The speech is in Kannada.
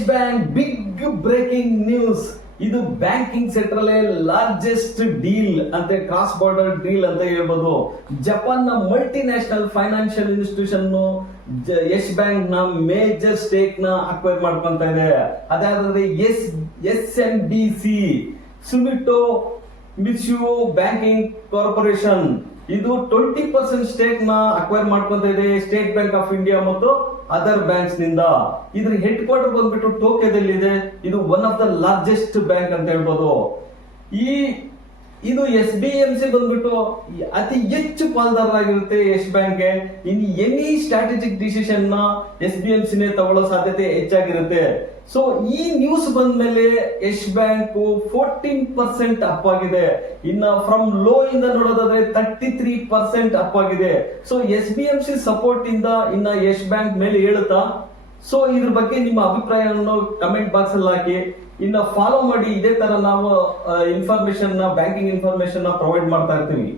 Yash Bank big breaking news. ಇದು ಬ್ಯಾಂಕಿಂಗ್ ಸೆಕ್ಟರ್ ಲಾರ್ಜೆಸ್ಟ್ ಡೀಲ್ ಅಂತ, ಕ್ರಾಸ್ ಬಾರ್ಡರ್ ಡೀಲ್ ಅಂತ ಹೇಳ್ಬೋದು. ಜಪಾನ್ ನ multi national financial institution Yes Bank ನ ಮೇಜರ್ ಸ್ಟೇಕ್ ನ ಅಕ್ವೈರ್ ಮಾಡ್ಕೊಂತ ಇದೆ. ಅದಾದ್ರೆ SMBC Sumitomo Mitsui banking corporation ಇದು 20% ಸ್ಟೇಕ್ ನ ಅಕ್ವೈರ್ ಮಾಡ್ಕೊಂತ ಇದೆ ಸ್ಟೇಟ್ ಬ್ಯಾಂಕ್ ಆಫ್ ಇಂಡಿಯಾ ಮತ್ತು ಅದರ್ ಬ್ಯಾಂಕ್ಸ್ ನಿಂದ. ಇದ್ರ ಹೆಡ್ ಕ್ವಾರ್ಟರ್ ಬಂದ್ಬಿಟ್ಟು ಟೋಕಿಯೋದಲ್ಲಿ ಇದೆ. ಇದು one of the largest bank ಅಂತ ಹೇಳ್ಬೋದು. ಇದು SBMC ಬಂದ್ಬಿಟ್ಟು ಅತಿ ಹೆಚ್ಚು ಪಾಲ್ದಾರರಾಗಿರುತ್ತೆ Yes Bank. In any strategic decision ನ SBMC ನೇ ತಗೊಳ್ಳೋ ಸಾಧ್ಯತೆ ಹೆಚ್ಚಾಗಿರುತ್ತೆ. ಸೊ ಈ ನ್ಯೂಸ್ ಬಂದ್ಮೇಲೆ ಯಶ್ ಬ್ಯಾಂಕ್ 14% ಅಪ್ ಆಗಿದೆ. ಇನ್ನ ಫ್ರಮ್ ಲೋ ಇಂದ ನೋಡೋದಾದ್ರೆ 33% ಅಪ್ ಆಗಿದೆ. ಸೊ SBMC ಸಪೋರ್ಟ್ ಇಂದ ಇನ್ನ ಯಶ್ ಬ್ಯಾಂಕ್ ಮೇಲೆ ಹೇಳುತ್ತಾ. ಸೊ ಇದ್ರ ಬಗ್ಗೆ ನಿಮ್ಮ ಅಭಿಪ್ರಾಯವನ್ನು ಕಮೆಂಟ್ ಬಾಕ್ಸ್ ಅಲ್ಲಿ ಹಾಕಿ. ಇನ್ನ ಫಾಲೋ ಮಾಡಿ. ಇದೇ ತರ ನಾವು ಬ್ಯಾಂಕಿಂಗ್ ಇನ್ಫಾರ್ಮೇಶನ್ ನ ಪ್ರೊವೈಡ್ ಮಾಡ್ತಾ ಇರ್ತೀವಿ.